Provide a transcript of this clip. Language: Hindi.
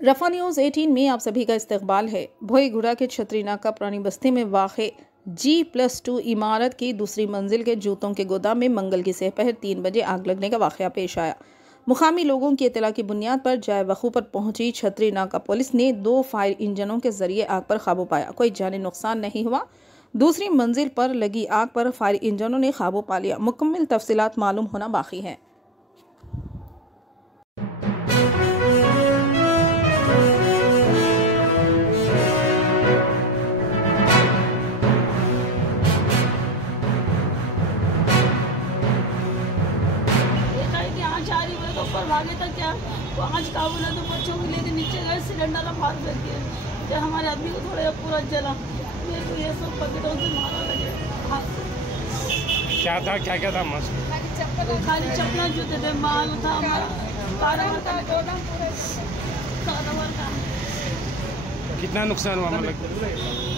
रफ़ा न्यूज़ 18 में आप सभी का इस्तकबाल है। भोईगुड़ा के छतरीनाका पुरानी बस्ती में वाक़े G+2 इमारत की दूसरी मंजिल के जूतों के गोदाम में मंगल की सहपहर 3 बजे आग लगने का वाक़या पेश आया। मुकामी लोगों की इत्तला की बुनियाद पर जाए वक़ू पर पहुंची छतरीनाका पुलिस ने 2 फायर इंजनों के जरिए आग पर काबू पाया। कोई जानी नुकसान नहीं हुआ। दूसरी मंजिल पर लगी आग पर फायर इंजनों ने काबू पा लिया। मुकम्मल तफसीलात मालूम होना बाकी है। ऊपर भागे तक क्या वो आँच काबू ना तो बच्चों को लेके नीचे गए, सिलेंडर का फाड़ कर दिया। जब हमारे आदमी को थोड़ा पूरा जला, मेरे को ये सब पकड़ों से मारा लगे हाथ से। क्या था मस्त? खाली चप्पल जूते थे, माल था हमारा कितना नुकसान हुआ मतलब?